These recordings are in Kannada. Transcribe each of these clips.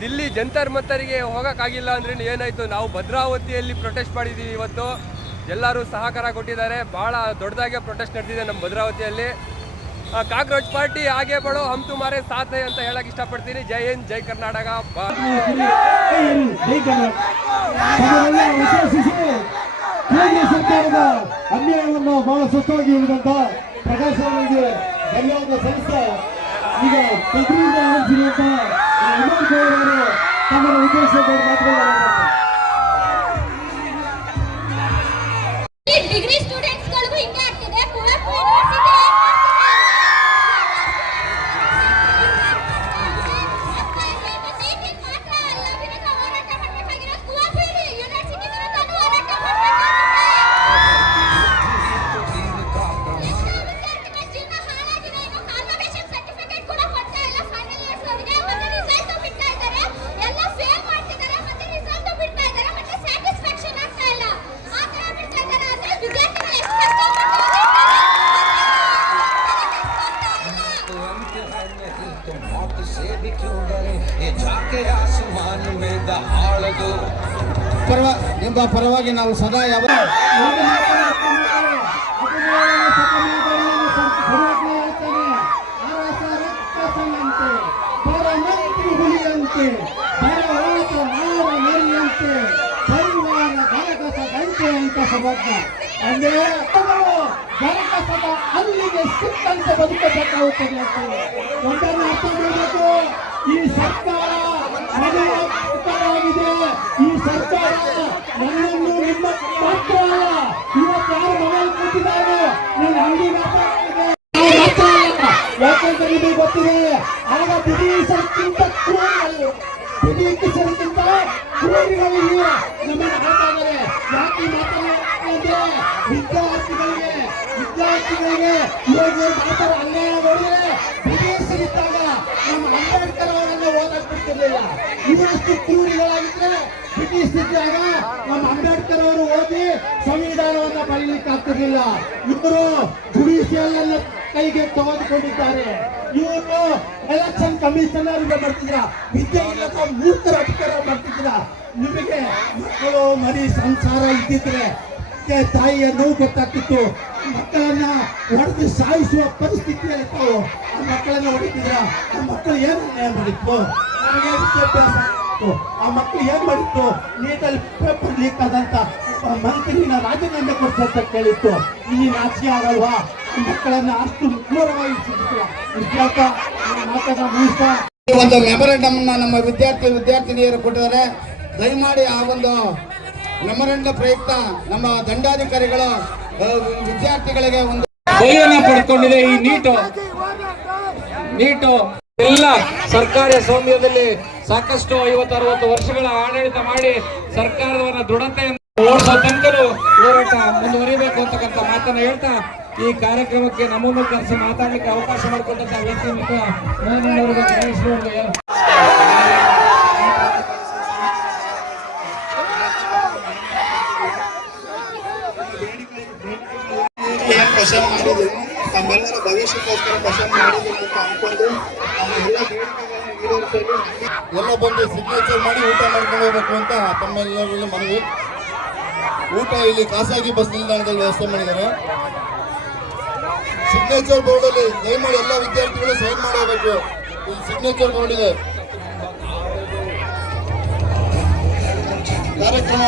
ದಿಲ್ಲಿ ಜಂತರ್ ಮಂತರಿಗೆ ಹೋಗೋಕ್ಕಾಗಿಲ್ಲ ಅಂದ್ರೆ ಏನಾಯಿತು, ನಾವು ಭದ್ರಾವತಿಯಲ್ಲಿ ಪ್ರೊಟೆಸ್ಟ್ ಮಾಡಿದ್ದೀವಿ. ಇವತ್ತು ಎಲ್ಲರೂ ಸಹಕಾರ ಕೊಟ್ಟಿದ್ದಾರೆ. ಭಾಳ ದೊಡ್ಡದಾಗೆ ಪ್ರೊಟೆಸ್ಟ್ ನಡೆದಿದೆ ನಮ್ಮ ಭದ್ರಾವತಿಯಲ್ಲಿ. ಕಾಕ್ರೋಚ್ ಪಾರ್ಟಿ ಹಾಗೆ ಬಡೋ ಹಮ್ ತುಮಾರೆ ಸಾಥ್ ಹೈ ಅಂತ ಹೇಳಕ್ ಇಷ್ಟಪಡ್ತೀನಿ. ಜೈ ಹಿಂದ್, ಜೈ ಕರ್ನಾಟಕ. ಕೇಂದ್ರ ಸರ್ಕಾರದ ಅನ್ಯಾಯವನ್ನು ಬಹಳ ಸ್ಪಷ್ಟವಾಗಿ ಹೇಳಿದಂತ ಪ್ರಕಾಶ್ ಅವರಿಗೆ ಧನ್ಯವಾದ ಸಲ್ಲಿಸ್ತಾ, ಈಗ ತೆಗೆದುಕೊಂಡು ಆರಂಭಿಸಿರುವಂತ ಇಮಾಮ್ ಖೋರ್ ಅವರು ತಮ್ಮ ಉದ್ದೇಶದ ಮಾತುಗಳನ್ನು ಡಿಗ್ರಿ ಸ್ಟೂಡೆಂಟ್ಸ್ ಗಳಿಗೂ ಹಿಂಗೆ ಆಗ್ತಿದೆ. ನಿಮ್ಮ ಪರವಾಗಿ ನಾವು ಸದಾ ಯಾವ ಅಂದ್ರೆ ಗರಕಸದ ಅಲ್ಲಿಗೆ ಸಿಕ್ಕಂತೆ ಬದುಕಬೇಕಾಗುತ್ತದೆ ಅಂತ ಒಂದನ್ನು ಅರ್ಥ ಮಾಡಬೇಕು. ಈ ಸರ್ಕಾರ ಮನೆಯ ಸರ್ಕಾರವಾಗಿದೆ. ಈ ಸರ್ಕಾರ ನನ್ನನ್ನು ನಿಮ್ಮ ಮಾತ್ರ ಅಲ್ಲ, ಇವತ್ತು ಯಾರು ಮನೆಯಲ್ಲಿ ಕೂತಿದ್ದಾರೆ ನನ್ನ ಅಂಗಡಿ ಮಾತ್ರ ಯಾಕಂದ್ರೆ ನಿಮಗೆ ಗೊತ್ತಿದೆ, ಆಗ ಬ್ರಿಟಿಷರ್ಗಿಂತ ಬ್ರಿಟಿಷರ್ಗಿಂತ ಕ್ರೂರಿಗಳಿಗೆ ನಮ್ಮನ್ನು ಹಾಕ್ತಾ ಇದ್ದಾರೆ. ಯಾಕೆ ಮಾತಾಡೋದ್ರೆ ವಿದ್ಯಾರ್ಥಿಗಳಿಗೆ ಇವಾಗ ಮಾತಾಡೋ ಅನ್ಯಾಯ ನೋಡಿದ್ರೆ ಬ್ರಿಟಿಷರಿದ್ದಾಗ ನಮ್ಮ ಅಂಬೇಡ್ಕರ್ ಅವರನ್ನು ಓದಕ್ಕೆ ಬಿಡ್ತಿರ್ಲಿಲ್ಲ. ಇವಷ್ಟು ಕ್ರೂರಿಗಳಾಗಿದ್ರೆ ಬ್ರಿಟಿಷ್ ಇದ್ದಾಗ ನಮ್ಮ ಅಂಬೇಡ್ಕರ್ ಅವರು ಓದಿ ಸಂವಿಧಾನವನ್ನ ಬರೀಲಿಕ್ಕೆ ಆಗ್ತಿರ್ಲಿಲ್ಲ. ಇವರು ಜುಡಿಷಿಯಲ್ ಅನ್ನ ಕೈಗೆ ತೆಗೆದುಕೊಂಡಿದ್ದಾರೆ. ಇವರು ಎಲೆಕ್ಷನ್ ಕಮಿಷನರ್ ಮಾಡ್ತಿದ್ರ, ವಿದ್ಯೆ ಇಲ್ಲದ ಮೂರ್ಖರ ಅಧಿಕಾರ ಮಾಡ್ತಿದ್ರ. ನಿಮಗೆ ಮಕ್ಕಳು ಮರಿ ಸಂಸಾರ ಇದ್ದಿದ್ರೆ ತಾಯಿಯ ನೋವು ಗೊತ್ತಾಗ್ತಿತ್ತು. ಮಕ್ಕಳನ್ನ ಹೊಡೆದು ಸಾಯಿಸುವ ಪರಿಸ್ಥಿತಿ ಇರ್ತಾವೆ. ಆ ಮಕ್ಕಳನ್ನ ಹೊಡಿತಿದ್ರ, ಆ ಮಕ್ಕಳು ಏನು ಅನ್ಯಾಯ ಮಾಡಿತ್ತು? ನಮಗೆ ವಿದ್ಯಾಭ್ಯಾಸ ಇತ್ತು, ಆ ಮಕ್ಕಳು ಏನ್ ಮಾಡಿತ್ತು? ನೀಟಲ್ಲಿ ಪೇಪರ್ ಲೀಕ್ ಆದಂತ ಮಂತ್ರಿನ ರಾಜೀನಾಮೆ ಕೊಡ್ಸಂತ ಕೇಳಿತ್ತು. ಇಲ್ಲಿ ನಾಚಿಕೆ ಆಗಲ್ವಾ? ಆ ಮಕ್ಕಳನ್ನ ಅಷ್ಟು ಕ್ರೂರವಾಗಿ ಮುಗಿಸ್ತಾ ಒಂದು ಮೆಮೊರಂಡಮ್ ನಮ್ಮ ವಿದ್ಯಾರ್ಥಿನಿಯರು ಕೊಟ್ಟಿದ್ದಾರೆ. ದಯಮಾಡಿ ಆ ಒಂದು ಮೆಮೊರಂಡಮ್ ಪ್ರಯುಕ್ತ ನಮ್ಮ ದಂಡಾಧಿಕಾರಿಗಳು ವಿದ್ಯಾರ್ಥಿಗಳಿಗೆ ಒಂದು ಬಲಿಯನ್ನ ಪಡ್ಕೊಂಡಿದೆ. ಈ ನೀಟು ಎಲ್ಲ ಸರ್ಕಾರಿ ಸ್ವಾಮ್ಯದಲ್ಲಿ ಸಾಕಷ್ಟು 50-60 ವರ್ಷಗಳ ಆಡಳಿತ ಮಾಡಿ ಸರ್ಕಾರವನ್ನ ದೃಢತೆಯನ್ನು ಓಡಿಸೋ ತನಕನೂ ಹೋರಾಟ ಮುಂದುವರಿಬೇಕು ಅಂತಕ್ಕಂಥ ಮಾತನ್ನ ಹೇಳ್ತಾ ಈ ಕಾರ್ಯಕ್ರಮಕ್ಕೆ ನಮ್ಮನ್ನು ಕರೆಸಿ ಮಾತಾಡಲಿಕ್ಕೆ ಅವಕಾಶ ಮಾಡಿಕೊಂಡಂತ ವ್ಯಕ್ತಿ ಕ್ವಶನ್ ಮಾಡಿದ್ರು, ತಮ್ಮೆಲ್ಲರ ಭವಿಷ್ಯಕ್ಕೋಸ್ಕರ ಕ್ವಶನ್ ಮಾಡಿದ್ರು ಅಂತ ಅನ್ಕೊಂಡು ಎಲ್ಲ ಎಲ್ಲ ಬಂದು ಸಿಗ್ನೇಚರ್ ಮಾಡಿ ಊಟ ಮಾಡ್ಕೊಂಡು ಹೋಗ್ಬೇಕು ಅಂತ ತಮ್ಮೆಲ್ಲರಲ್ಲಿ ಮನವಿ. ಊಟ ಇಲ್ಲಿ ಖಾಸಗಿ ಬಸ್ ನಿಲ್ದಾಣದಲ್ಲಿ ವ್ಯವಸ್ಥೆ ಮಾಡಿದ್ದಾರೆ. ಸಿಗ್ನೇಚರ್ ಬೋರ್ಡ್ ಅಲ್ಲಿ ದಯಮಾಡಿ ಎಲ್ಲ ವಿದ್ಯಾರ್ಥಿಗಳು ಸೈನ್ ಮಾಡಿ ಹೋಗ್ಬೇಕು. ಇಲ್ಲಿ ಸಿಗ್ನೇಚರ್ ಬೋರ್ಡ್ ಇದೆ. ಕಾರ್ಯಕ್ರಮ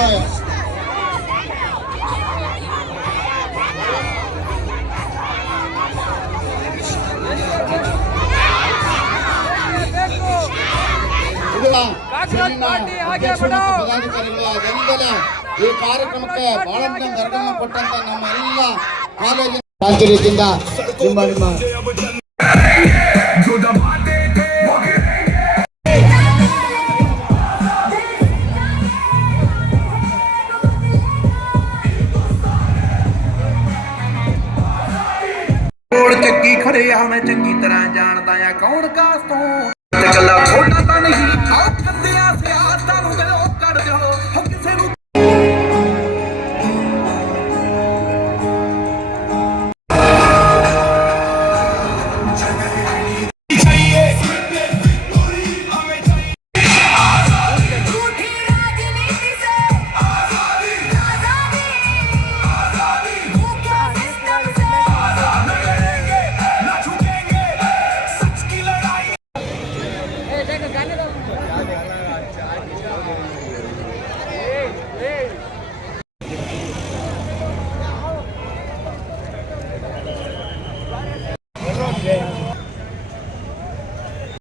ಪದಾಧಿಕಾರಿಗಳು ಅದೆಲ್ಲೇ ಈ ಕಾರ್ಯಕ್ರಮಕ್ಕೆ ಬಹಳ ಗರ್ಗನ್ನು ಕೊಟ್ಟಂತ ನಮ್ಮ ಎಲ್ಲ ಕಾಲೇಜಿನ ಶಾಂತಿ ರೀತಿಯಿಂದ ನಿಮ್ಮ ਚੱਕੀ ਖੜੇ ਆ ਮੈਂ ਚੰਗੀ ਤਰ੍ਹਾਂ ਜਾਣਦਾ ਆ ਕੌਣ ਕਾਸ ਤੋਂ ਕੱਲਾ ਥੋੜਾ ਤਾਂ ਨਹੀਂ ਆਓ ਖੱਦਿਆ ਸਿਆਸਤਾਂ ਨੂੰ ਦਿਓ ਕੱਢ ਦਿਓ ਹੋ ਕਿਸੇ ਨੂੰ जाने दो